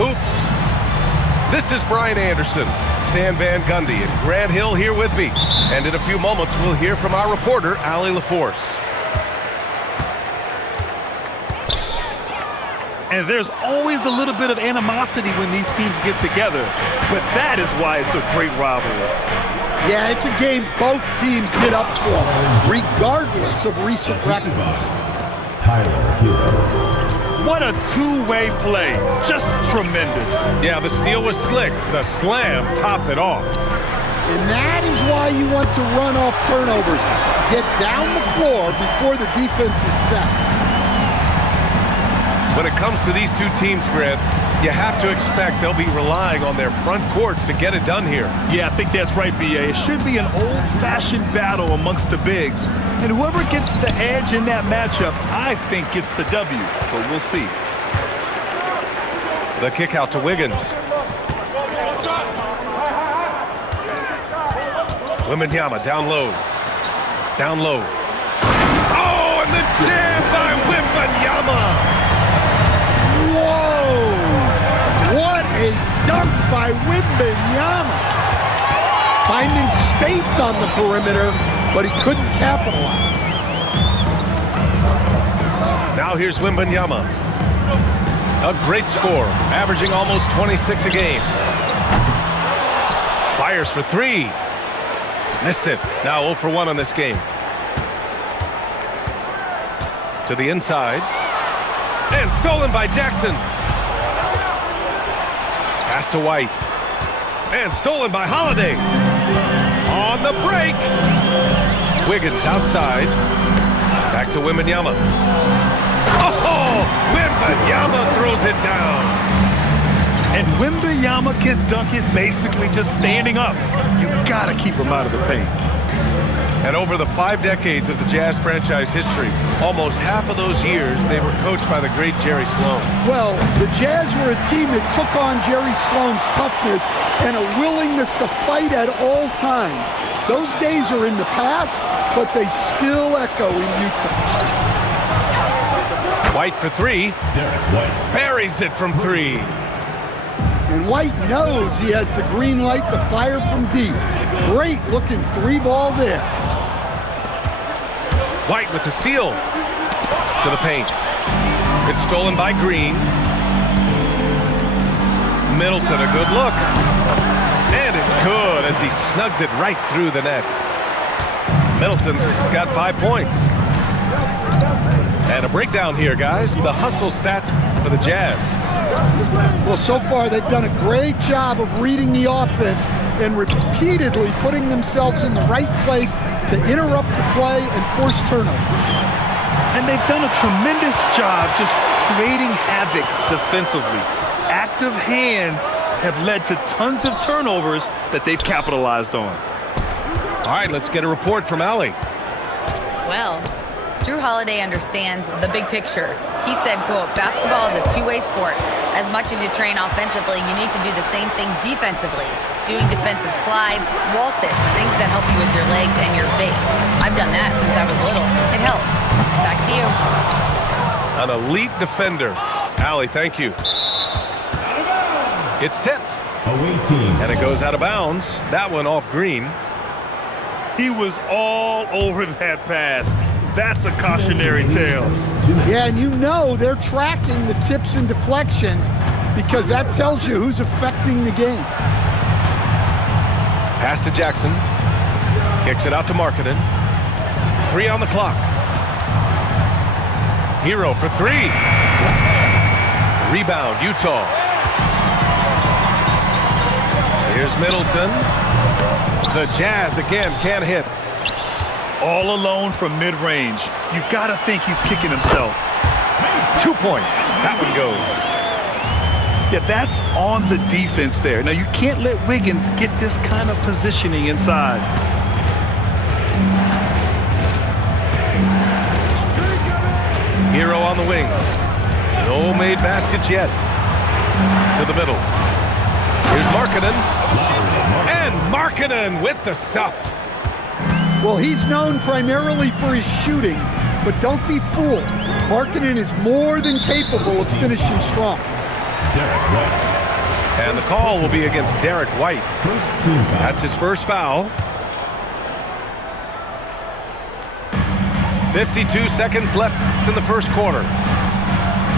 hoops. This is Brian Anderson, Stan Van Gundy, and Grant Hill here with me. And in a few moments, we'll hear from our reporter, Allie LaForce. And there's always a little bit of animosity when these teams get together. But that is why it's a great rivalry. Yeah, it's a game both teams get up for, regardless of recent records. What a two-way play. Just tremendous. Yeah, the steal was slick. The slam topped it off. And that is why you want to run off turnovers. Get down the floor before the defense is set. When it comes to these two teams, Grant, you have to expect they'll be relying on their front courts to get it done here. Yeah, I think that's right, B.A. It should be an old-fashioned battle amongst the bigs. And whoever gets the edge in that matchup, I think gets the W. But we'll see. The kick out to Wiggins. Wembanyama down low. Down low. Oh, and the jam by Wembanyama! Whoa! What a dunk by Wembanyama! Finding space on the perimeter, but he couldn't capitalize. Now here's Wembanyama. A great score, averaging almost 26 a game. Fires for three. Missed it. Now 0 for 1 on this game. To the inside. And stolen by Jackson. Pass to White. And stolen by Holiday. On the break. Wiggins outside. Back to Wembanyama. Oh! Wembanyama throws it down. And Wembanyama can dunk it basically just standing up. You gotta keep him out of the paint. And over the 5 decades of the Jazz franchise history, almost half of those years, they were coached by the great Jerry Sloan. Well, the Jazz were a team that took on Jerry Sloan's toughness and a willingness to fight at all times. Those days are in the past, but they still echo in Utah. White for three. Buries it from 3. And White knows he has the green light to fire from deep. Great looking 3-ball there. White with the steal. To the paint. It's stolen by Green. Middleton, a good look. And it's good as he snugs it right through the net. Middleton's got 5 points. And a breakdown here, guys. The hustle stats for the Jazz. Well, so far they've done a great job of reading the offense and repeatedly putting themselves in the right place to interrupt the play and force turnovers. And they've done a tremendous job just creating havoc defensively. Active hands have led to tons of turnovers that they've capitalized on. All right, let's get a report from Allie. Well, Drew Holiday understands the big picture. He said, quote, basketball is a two-way sport. As much as you train offensively, you need to do the same thing defensively. Doing defensive slides, wall sits, things that help you with your legs and your base. I've done that since I was little. It helps. Back to you. An elite defender. Allie, thank you. It's tipped. And it goes out of bounds. That one off Green. He was all over that pass. That's a cautionary tale. Yeah, and you know they're tracking the tips and deflections because that tells you who's affecting the game. Pass to Jackson. Kicks it out to Markkanen. 3 on the clock. Hero for 3. Rebound, Utah. Here's Middleton. The Jazz again can't hit. All alone from mid-range. You gotta think he's kicking himself. 2 points. That one goes. Yeah, that's on the defense there. Now, you can't let Wiggins get this kind of positioning inside. Hero on the wing. No made baskets yet. To the middle. Here's Markkanen. And Markkanen with the stuff. Well, he's known primarily for his shooting, but don't be fooled. Markkanen is more than capable of finishing strong. And the call will be against Derek White. That's his first foul. 52 seconds left in the first quarter.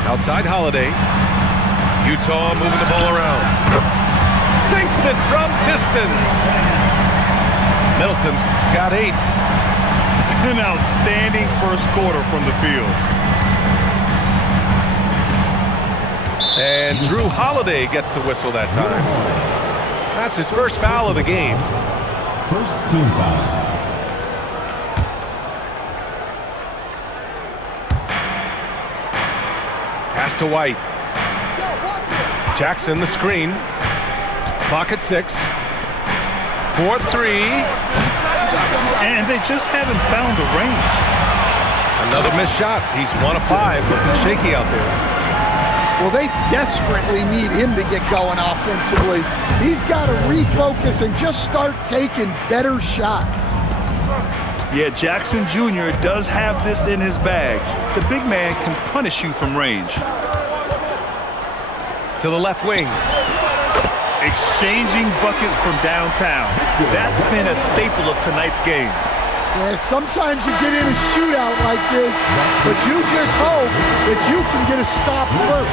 Outside Holiday. Utah moving the ball around. Sinks it from distance. Middleton's got 8. An outstanding first quarter from the field. And Drew Holiday gets the whistle that time. That's his first foul of the game. First team foul. Pass to White. Jackson the screen. Clock at 6. 4-3. And they just haven't found the range. Another missed shot. He's 1 of 5. Looking shaky out there. Well, they desperately need him to get going offensively. He's got to refocus and just start taking better shots. Yeah, Jackson Jr. does have this in his bag. The big man can punish you from range. To the left wing. Exchanging buckets from downtown. That's been a staple of tonight's game. Yeah, sometimes you get in a shootout like this, but you just hope that you can get a stop first.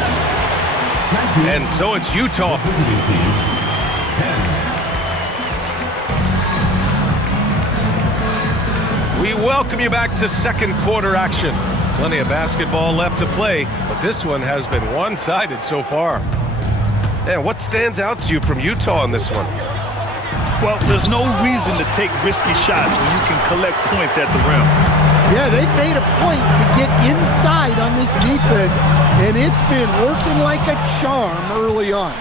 And so it's Utah. Visiting team, 10. We welcome you back to second quarter action. Plenty of basketball left to play, but this one has been one-sided so far. And what stands out to you from Utah in this one? Well, there's no reason to take risky shots when you can collect points at the rim. Yeah, they've made a point to get inside on this defense, and it's been working like a charm early on.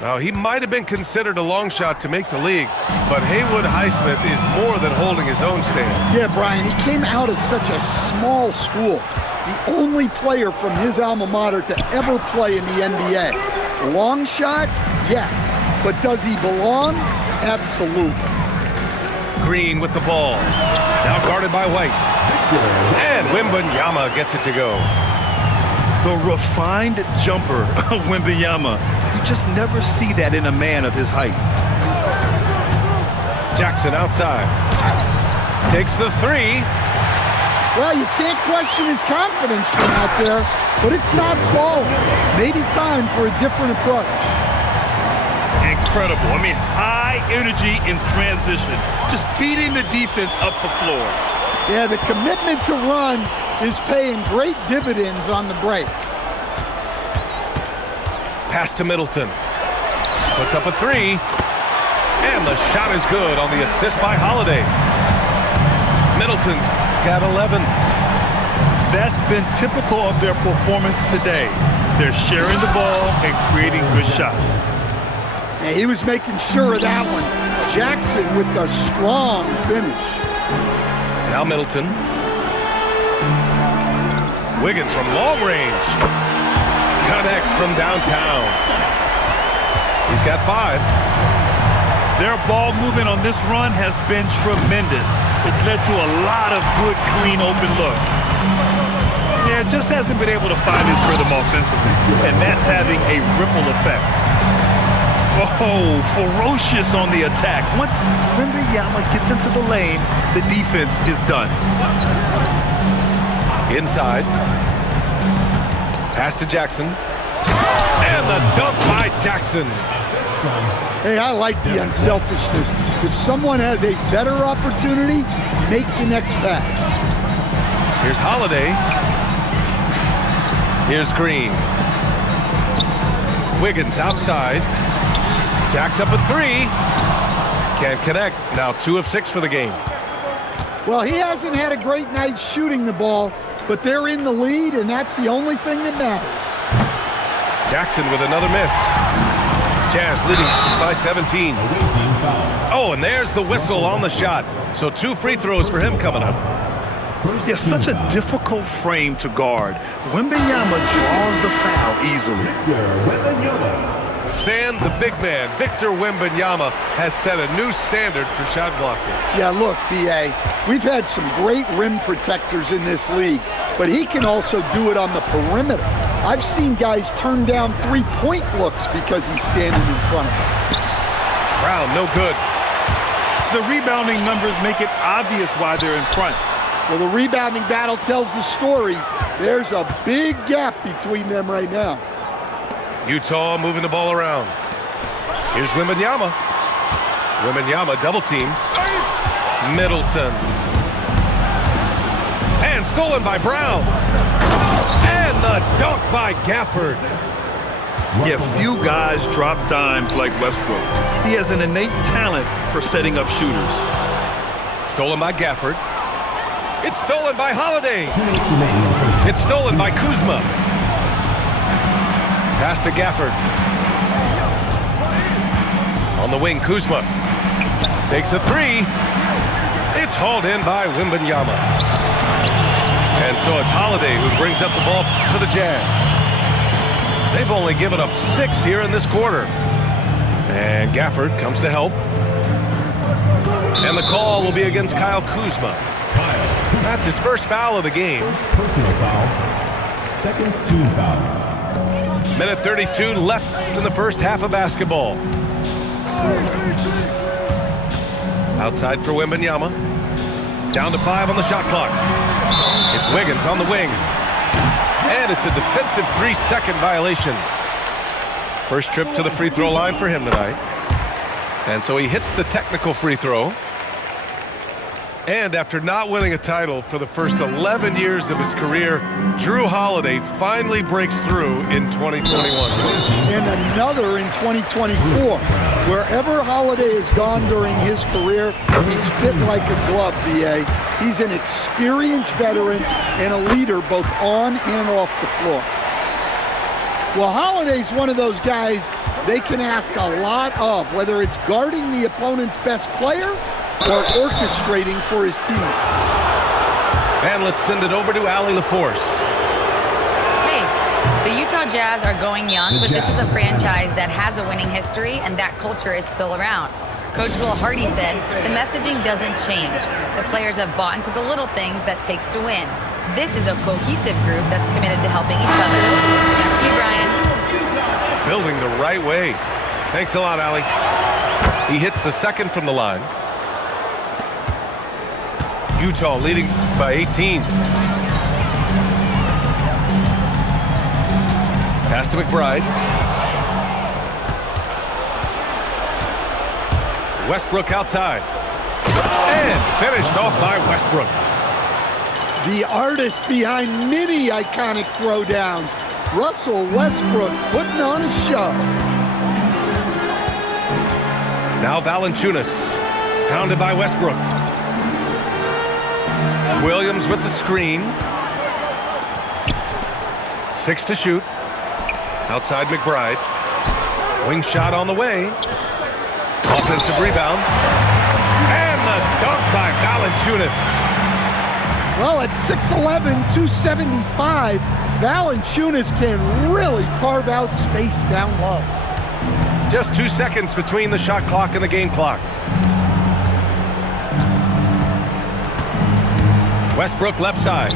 Now, he might have been considered a long shot to make the league, but Haywood Highsmith is more than holding his own stand. Yeah, Brian, he came out of such a small school. The only player from his alma mater to ever play in the NBA. Long shot? Yes. But does he belong? Absolutely. Green with the ball. Now guarded by White. And Wembanyama gets it to go. The refined jumper of Wembanyama. You just never see that in a man of his height. Jackson outside. Takes the 3. Well, you can't question his confidence from out there, but it's not falling. Maybe time for a different approach. Incredible. I mean, high energy in transition. Just beating the defense up the floor. Yeah, the commitment to run is paying great dividends on the break. Pass to Middleton. Puts up a 3. And the shot is good on the assist by Holiday. Middleton's got 11. That's been typical of their performance today. They're sharing the ball and creating good shots. Yeah, he was making sure of that one. Jackson with the strong finish. Now Middleton. Wiggins from long range. Connects from downtown. He's got 5. Their ball movement on this run has been tremendous. It's led to a lot of good, clean, open looks. Yeah, just hasn't been able to find his rhythm offensively, and that's having a ripple effect. Oh, ferocious on the attack. Once Wembanyama gets into the lane, the defense is done. Inside. Pass to Jackson. And the dunk by Jackson. Hey, I like the unselfishness. If someone has a better opportunity, make the next pass. Here's Holiday. Here's Green. Wiggins outside. Jack's up at 3. Can't connect. Now 2 of 6 for the game. Well, he hasn't had a great night shooting the ball, but they're in the lead, and that's the only thing that matters. Jackson with another miss. Jazz leading by 17. Oh, and there's the whistle on the shot. So 2 free throws for him coming up. It's such a difficult frame to guard. Wembanyama draws the foul easily. Stan, the big man, Victor Wembanyama, has set a new standard for shot blocking. Yeah, look, B.A., we've had some great rim protectors in this league, but he can also do it on the perimeter. I've seen guys turn down three-point looks because he's standing in front of them. Brown, no good. The rebounding numbers make it obvious why they're in front. Well, the rebounding battle tells the story. There's a big gap between them right now. Utah moving the ball around. Here's Wembanyama. Wembanyama double team. Middleton. And stolen by Brown. And the dunk by Gafford. Yeah, few guys drop dimes like Westbrook. He has an innate talent for setting up shooters. Stolen by Gafford. It's stolen by Holiday. It's stolen by Kuzma. Pass to Gafford. On the wing, Kuzma. Takes a three. It's hauled in by Wembanyama. And so it's Holiday who brings up the ball for the Jazz. They've only given up 6 here in this quarter. And Gafford comes to help. And the call will be against Kyle Kuzma. That's his first foul of the game. First personal foul. Second team foul. Minute 32 left in the first half of basketball. Outside for Wembanyama. Down to 5 on the shot clock. It's Wiggins on the wing. And it's a defensive 3-second violation. First trip to the free throw line for him tonight. And so he hits the technical free throw. And after not winning a title for the first 11 years of his career, Jrue Holiday finally breaks through in 2021. And another in 2024. Wherever Holiday has gone during his career, he's fit like a glove, B.A. He's an experienced veteran and a leader both on and off the floor. Well, Holiday's one of those guys they can ask a lot of, whether it's guarding the opponent's best player or orchestrating for his teammates. And let's send it over to Allie LaForce. Hey, the Utah Jazz are going young, but this is a franchise that has a winning history, and that culture is still around. Coach Will Hardy said, the messaging doesn't change. The players have bought into the little things that takes to win. This is a cohesive group that's committed to helping each other. Back to you, Brian. Building the right way. Thanks a lot, Allie. He hits the second from the line. Utah leading by 18. Pass to McBride. Westbrook outside. And finished off by Westbrook. The artist behind many iconic throwdowns, Russell Westbrook, putting on a show. Now Valanciunas, pounded by Westbrook. Williams with the screen. 6 to shoot. Outside McBride. Wing shot on the way. Offensive rebound. And the dunk by Valanciunas. Well, at 6'11", 275, Valanciunas can really carve out space down low. Just 2 seconds between the shot clock and the game clock. Westbrook left side.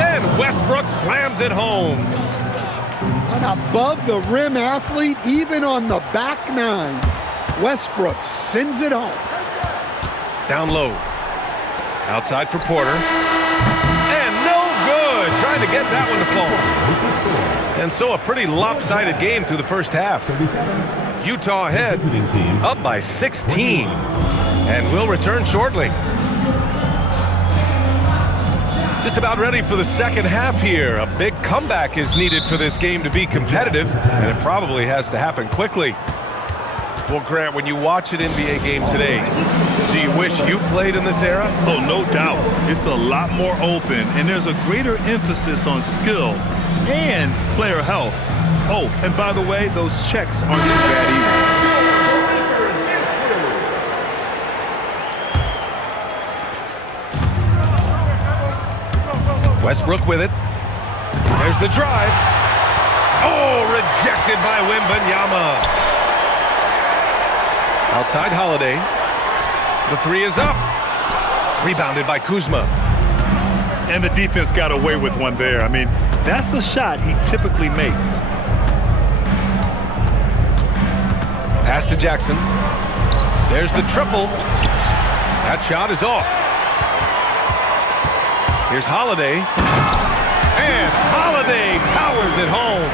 And Westbrook slams it home. An above-the-rim athlete, even on the back nine. Westbrook sends it home. Down low. Outside for Porter. And no good. Trying to get that one to fall. And so a pretty lopsided game through the first half. Utah ahead, up by 16. And will return shortly. Just about ready for the second half here. A big comeback is needed for this game to be competitive, and it probably has to happen quickly. Well, Grant, when you watch an NBA game today, do you wish you played in this era? Oh, no doubt. It's a lot more open, and there's a greater emphasis on skill and player health. Oh, and by the way, those checks aren't too bad either. Westbrook with it. There's the drive. Oh, rejected by Wembanyama. Outside Holiday. The three is up. Rebounded by Kuzma. And the defense got away with one there. I mean, That's a shot he typically makes. Pass to Jackson. There's the triple. That shot is off. Here's Holiday. And Holiday powers it home.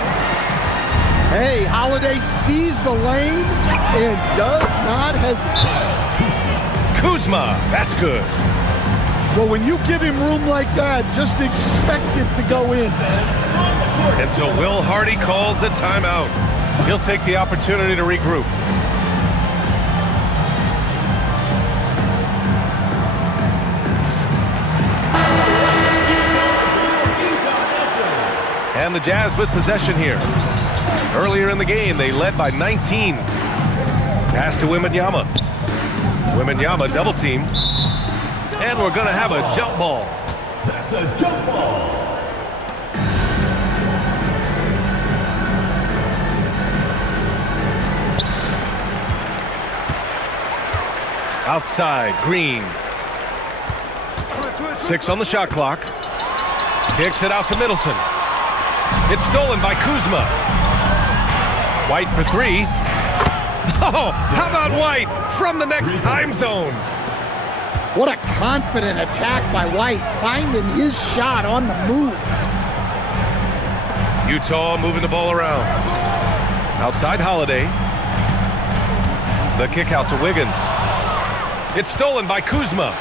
Hey, Holiday sees the lane and does not hesitate. Kuzma, that's good. Well, when you give him room like that, just expect it to go in. And so Will Hardy calls the timeout. He'll take the opportunity to regroup. And the Jazz with possession here. Earlier in the game, they led by 19. Pass to Wembanyama. Wembanyama double team. And we're going to have a jump ball. That's a jump ball. Outside, Green. 6 on the shot clock. Kicks it out to Middleton. It's stolen by Kuzma. White for 3. Oh, how about White from the next time zone? What a confident attack by White, finding his shot on the move. Utah moving the ball around. Outside Holiday. The kick out to Wiggins. It's stolen by Kuzma.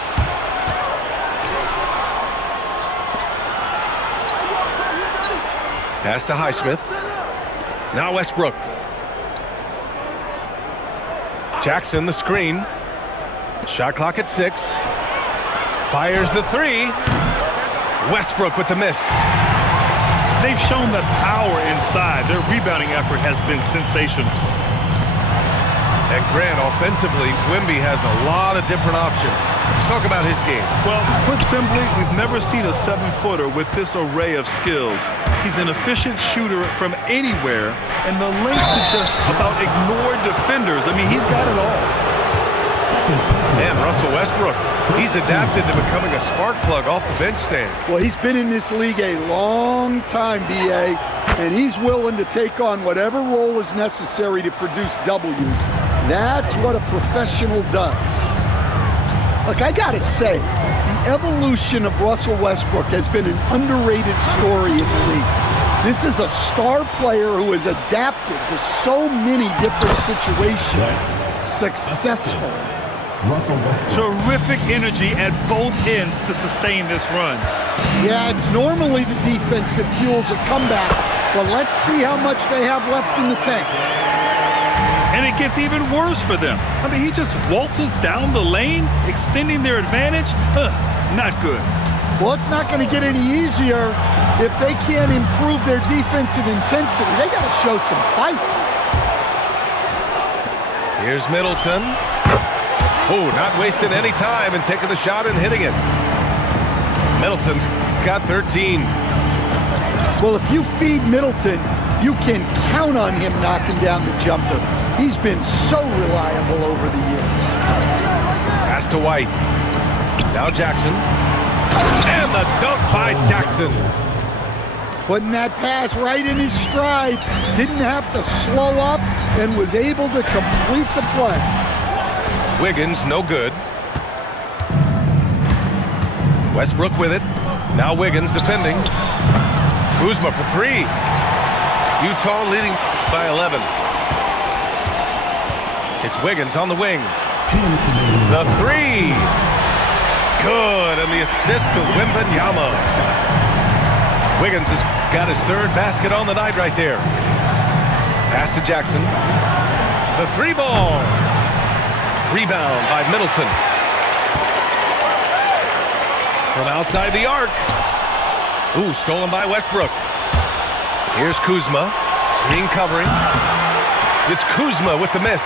Pass to Highsmith. Now Westbrook. Jackson, the screen. Shot clock at 6. Fires the 3. Westbrook with the miss. They've shown that power inside. Their rebounding effort has been sensational. And Grant, offensively, Wemby has a lot of different options. Talk about his game. Well, put simply, we've never seen a 7-footer with this array of skills. He's an efficient shooter from anywhere, and the length to just about ignore defenders. I mean, he's got it all. And Russell Westbrook, he's adapted to becoming a spark plug off the bench stand. Well, he's been in this league a long time, B.A., and he's willing to take on whatever role is necessary to produce W's. That's what a professional does. Look, I gotta say, the evolution of Russell Westbrook has been an underrated story in the league. This is a star player who has adapted to so many different situations successfully. Russell Westbrook. Terrific energy at both ends to sustain this run. Yeah, it's normally the defense that fuels a comeback, but let's see how much they have left in the tank. And it gets even worse for them. I mean, he just waltzes down the lane, extending their advantage. Not good. Well, it's not going to get any easier if they can't improve their defensive intensity. They got to show some fight. Here's Middleton. Oh, not wasting any time and taking the shot and hitting it. Middleton's got 13. Well, if you feed Middleton, you can count on him knocking down the jumper. He's been so reliable over the years. Pass to White. Now Jackson. And the dunk by Jackson. Putting that pass right in his stride. Didn't have to slow up and was able to complete the play. Wiggins, no good. Westbrook with it. Now Wiggins defending. Kuzma for 3. Utah leading by 11. It's Wiggins on the wing. The 3. Good, and the assist to Wembanyama. Wiggins has got his 3rd basket on the night right there. Pass to Jackson. The 3 ball. Rebound by Middleton. From outside the arc. Ooh, stolen by Westbrook. Here's Kuzma. Green covering. It's Kuzma with the miss.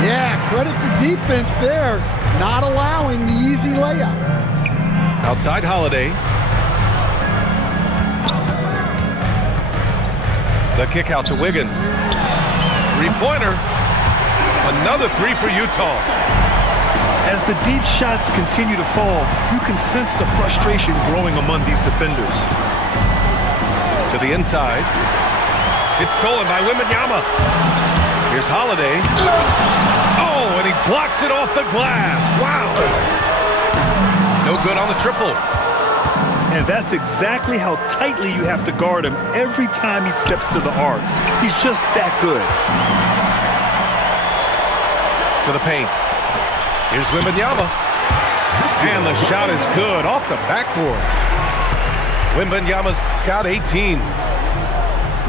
Yeah, credit the defense there. Not allowing the easy layup. Outside Holiday. The kick out to Wiggins. 3-pointer. Another 3 for Utah. As the deep shots continue to fall, you can sense the frustration growing among these defenders. To the inside. It's stolen by Wembanyama. Here's Holiday. Oh, and he blocks it off the glass. Wow. No good on the triple. And that's exactly how tightly you have to guard him every time he steps to the arc. He's just that good. To the paint. Here's Wembanyama. And the shot is good off the backboard. Wembanyama's got 18.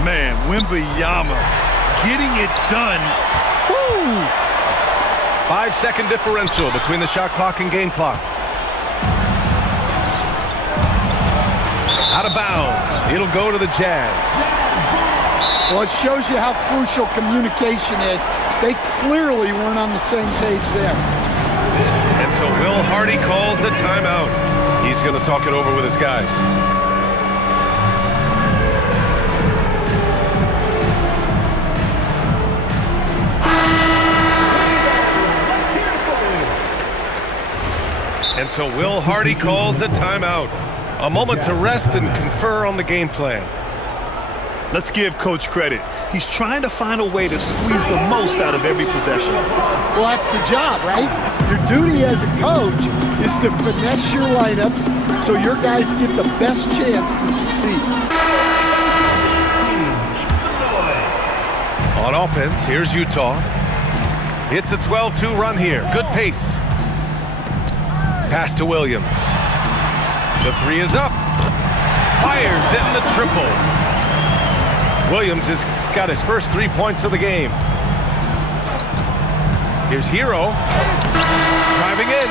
Man, Wembanyama getting it done. Woo! 5-second differential between the shot clock and game clock. Out of bounds. It'll go to the Jazz. Well, it shows you how crucial communication is. They clearly weren't on the same page there. And so Will Hardy calls the timeout. He's going to talk it over with his guys. And so Will Hardy calls the timeout. A moment to rest and confer on the game plan. Let's give Coach credit. He's trying to find a way to squeeze the most out of every possession. Well, that's the job, right? Your duty as a coach is to finesse your lineups so your guys get the best chance to succeed. On offense, here's Utah. It's a 12-2 run here. Good pace. Pass to Williams. The three is up. Fires in the triple. Williams has got his first 3 points of the game. Here's Hero. Driving in.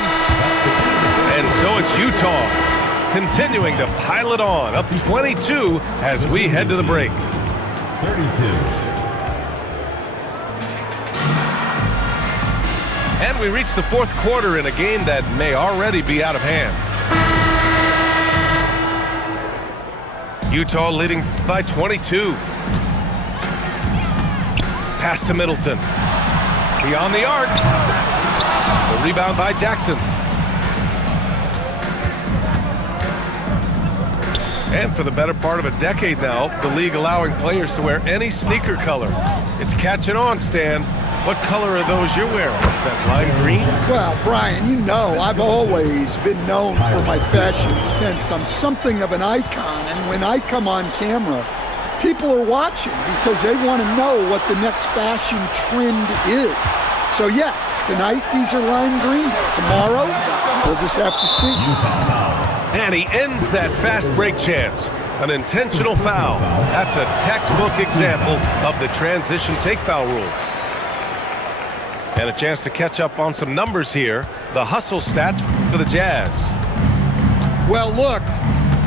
And so it's Utah continuing to pile it on. Up 22 as we head to the break. 32. And we reach the fourth quarter in a game that may already be out of hand. Utah leading by 22. Pass to Middleton. Beyond the arc. The rebound by Jackson. And for the better part of a decade now, the league allowing players to wear any sneaker color. It's catching on, Stan. What color are those you're wearing? Is that lime green? Well, Brian, you know I've always been known for my fashion sense. I'm something of an icon, and when I come on camera, people are watching because they want to know what the next fashion trend is. So yes, tonight these are lime green. Tomorrow, we'll just have to see. And he ends that fast break chance. An intentional foul. That's a textbook example of the transition take foul rule. And a chance to catch up on some numbers here. The hustle stats for the Jazz. Well, look,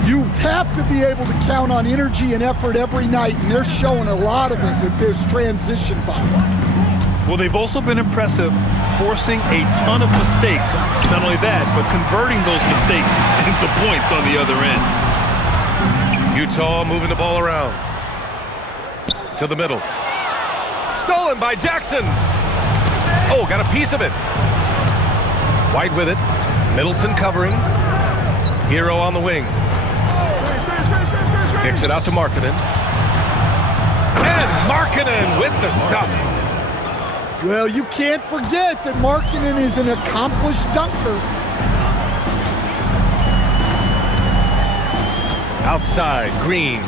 you have to be able to count on energy and effort every night, and they're showing a lot of it with this transition bias. Well, they've also been impressive, forcing a ton of mistakes. Not only that, but converting those mistakes into points on the other end. Utah moving the ball around. To the middle. Stolen by Jackson. Oh, got a piece of it. White with it. Middleton covering. Hero on the wing. Kicks it out to Markkanen. And Markkanen with the stuff. Well, you can't forget that Markkanen is an accomplished dunker. Outside, Green.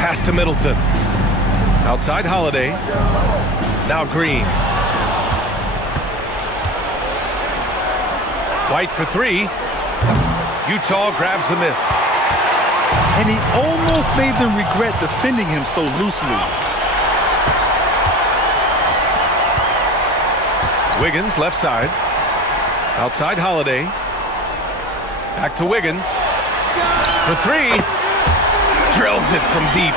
Pass to Middleton. Outside, Holiday. Now Green. White for three. Utah grabs the miss. And he almost made them regret defending him so loosely. Wiggins, left side. Outside, Holiday. Back to Wiggins. For three. Drills it from deep.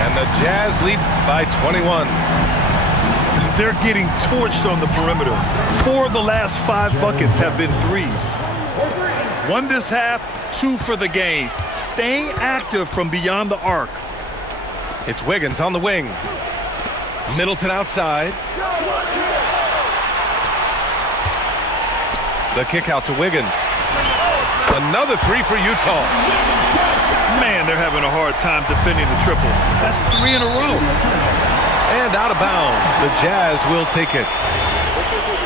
And the Jazz lead by 21. They're getting torched on the perimeter. 4 of the last 5 buckets have been threes. 1 this half, 2 for the game. Staying active from beyond the arc. It's Wiggins on the wing. Middleton outside. The kick out to Wiggins. Another three for Utah. Man, they're having a hard time defending the triple. That's 3 in a row. And out of bounds. The Jazz will take it.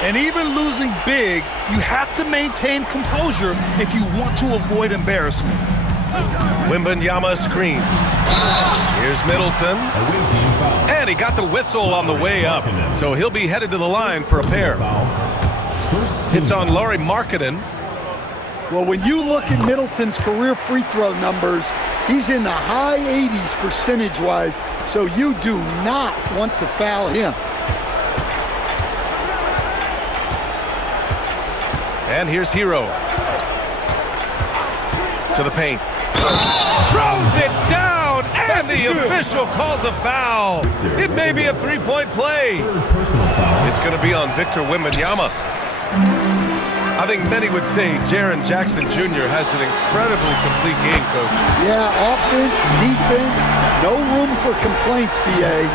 And even losing big, you have to maintain composure if you want to avoid embarrassment. Wembanyama screen. Here's Middleton. Away team foul. And he got the whistle on the way up. So he'll be headed to the line for a pair. First team It's on Lauri Markkanen. Well, when you look at Middleton's career free throw numbers, he's in the high 80s percentage-wise, so you do not want to foul him. And here's Hero. To the paint. Throws it down, and the official calls a foul. It may be a three-point play. personal foul. It's going to be on Victor Wembanyama. I think many would say Jaren Jackson Jr. has an incredibly complete game, Coach. Yeah, offense, defense, no room for complaints, BA.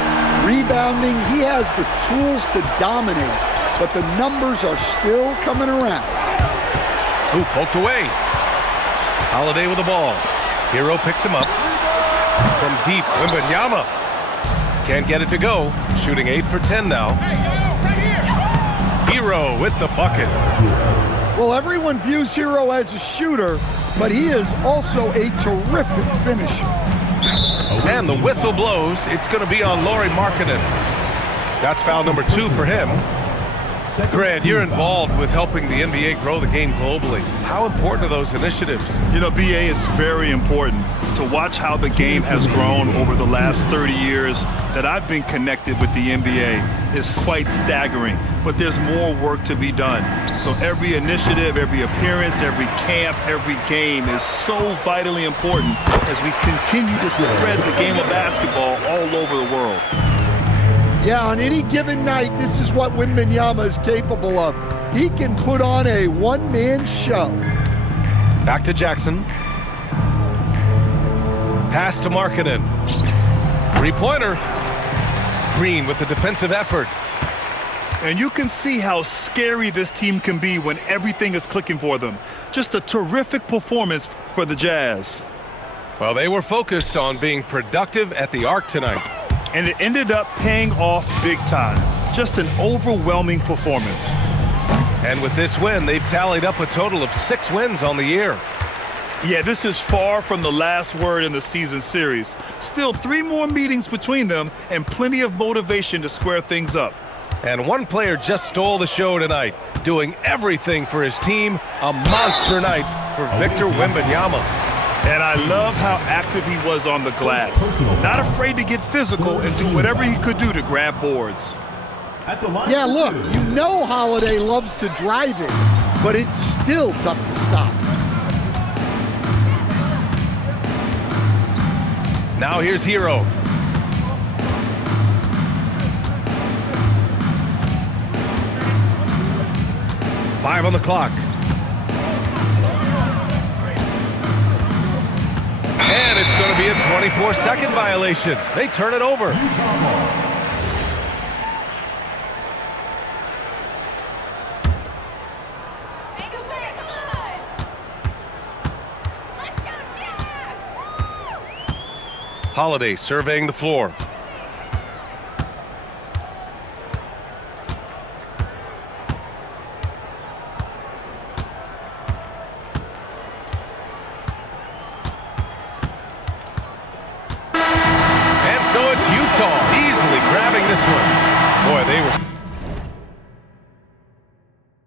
Rebounding, he has the tools to dominate, but the numbers are still coming around. Ooh, poked away. Holiday with the ball. Hero picks him up. From deep, Wembanyama. Can't get it to go. Shooting 8 for 10 now. Hero with the bucket. Well, everyone views Hero as a shooter, but he is also a terrific finisher. And the whistle blows. It's going to be on Lauri Markkanen. That's foul number 2 for him. Grant, you're involved with helping the NBA grow the game globally. How important are those initiatives? You know, BA, it's very important to watch how the game has grown over the last 30 years that I've been connected with the NBA. Is quite staggering, but there's more work to be done. So every initiative, every appearance, every camp, every game is so vitally important as we continue to spread the game of basketball all over the world. Yeah, on any given night, this is what Wembanyama is capable of. He can put on a one-man show. Back to Jackson. Pass to Markkanen. Three-pointer. Green with the defensive effort. And you can see how scary this team can be when everything is clicking for them. Just a terrific performance for the Jazz. Well, they were focused on being productive at the arc tonight. And it ended up paying off big time. Just an overwhelming performance. And with this win, they've tallied up a total of 6 wins on the year. Yeah, this is far from the last word in the season series. Still 3 more meetings between them and plenty of motivation to square things up. And one player just stole the show tonight, doing everything for his team. A monster night for Victor Wembanyama. And I love how active he was on the glass. Not afraid to get physical and do whatever he could do to grab boards. At the line Yeah, for look, two. you know Holiday loves to drive it, but it's still tough to stop. Now here's Hero. Five on the clock. And it's going to be a 24-second violation. They turn it over. Holiday surveying the floor. And so it's Utah easily grabbing this one. Boy, they were...